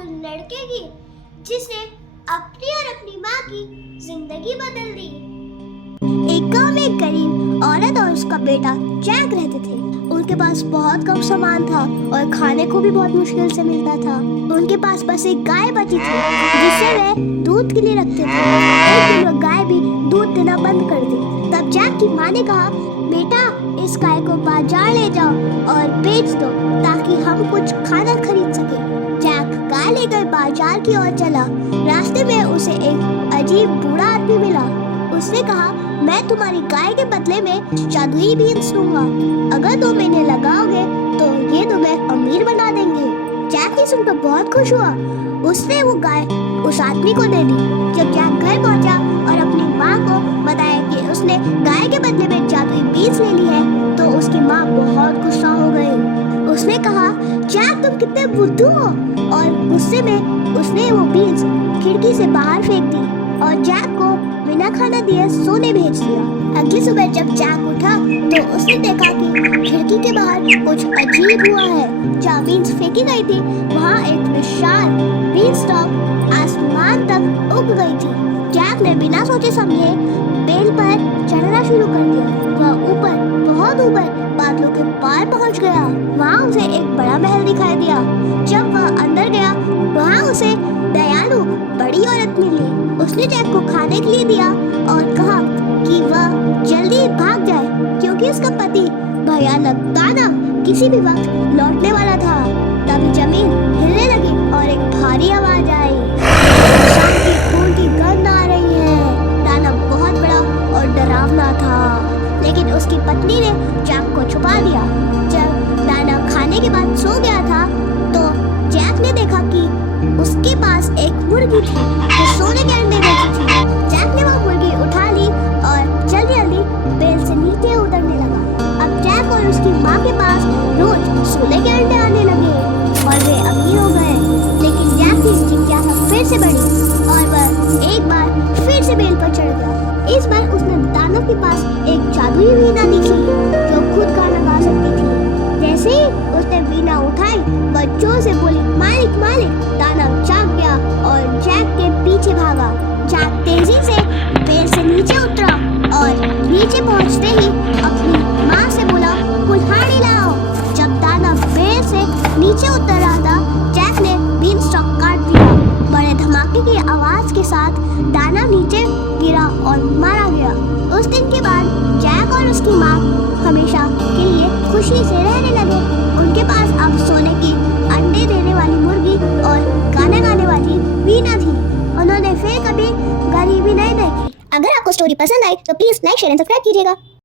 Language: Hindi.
लड़के की जिसने अपनी और अपनी माँ की जिंदगी बदल दी। एक गांव में एक गरीब औरत और उसका बेटा जैक रहते थे। उनके पास बहुत कम सामान था और खाने को भी बहुत मुश्किल से मिलता था। उनके पास बस एक गाय बची थी जिसे वे दूध के लिए रखते थे। एक दिन वह गाय भी दूध देना बंद कर दी। तब जैक की माँ ने कहा, बेटा इस गाय को बाजार ले जाओ और बेच दो ताकि हम कुछ खाना खरीद सके। जैक गाय लेकर बाजार की ओर चला। रास्ते में उसे एक अजीब बूढ़ा आदमी मिला। उसने कहा, मैं तुम्हारी गाय के बदले में जादुई बीन्स दूंगा। अगर 2 महीने लगाओगे तो ये तुम्हें अमीर बना देंगे। जैक ने सुनकर बहुत खुश हुआ। उसने वो गाय उस आदमी को दे दी। जब जैक घर पहुंचा और अपनी माँ को बताया कि उसने गाय के बदले में जादुई बीन्स ले ली है तो उसकी माँ बहुत गुस्सा हो गई। उसने कहा, जैक तुम कितने बुद्धू हो, और गुस्से में उसने वो बीन्स खिड़की से बाहर फेंक दी और जैक को बिना खाना दिए सोने भेज दिया। अगली सुबह जब जैक उठा तो उसने देखा कि खिड़की के बाहर कुछ अजीब हुआ है। जहाँ बीन्स फेंकी गई थी वहाँ एक विशाल बीन्सटॉक आसमान तक उग गई थी। जैक ने बिना सोचे समझे बेल पर चढ़ना शुरू कर दिया। वह ऊपर, बहुत ऊपर बादलों के पार पहुँच गया। वहाँ उसे एक बड़ा महल दिखाई दिया। जब वह अंदर गया वहाँ उसे दयालु बड़ी औरत मिली। उसने जैक को खाने के लिए दिया और कहा कि वह जल्दी भाग जाए क्योंकि उसका पति भयानक दानव किसी भी वक्त लौटने वाला था। तभी जमीन हिलने लगी और एक भारी आवाज आई, शाम की खून की गंध आ रही है। दानव बहुत बड़ा और डरावना था, लेकिन उसकी पत्नी ने जैक को छुपा दिया। जब दानव खाने के बाद सो गया था तो जैक ने देखा कि उसके पास एक मुर्गी थी जो सोने के अंडे देती थी। जैक ने वो मुर्गी उठा ली और जल्दी जल्दी बेल से नीचे उतरने लगा। अब जैक और उसकी माँ के पास रोज सोने के अंडे आने लगे और वे अमीर हो गए। लेकिन जैक की जिज्ञासा फिर से बढ़ी और वह एक बार फिर से बेल पर चढ़ गया। इस बार उसने दानव के पास एक जादुई वीणा देखी जो खुद गाना गा सकती थी। जैसे ही उसने वीणा उठाई वह जोर से बोली, मालिक मालिक। दानव जाग गया और जैक के पीछे भागा। जैक तेजी से बेल से नीचे उतरा और नीचे पहुंचते ही अपनी माँ से बोला, कुल्हाड़ी लाओ। जब दानव बेल से नीचे उतर रहा था जैक ने बीन्सटॉक काट दिया। बड़े धमाके की आवाज के साथ दानव नीचे गिरा और मारा गया। उस दिन के बाद जैक और उसकी माँ हमेशा के लिए खुशी से रहने लगे। उनके पास अब सोने की अंडे देने वाली मुर्गी और गाना गाने वाली वीणा थी। उन्होंने फिर कभी गरीबी नहीं देखी। अगर आपको स्टोरी पसंद आई तो please like, share and subscribe कीजिएगा।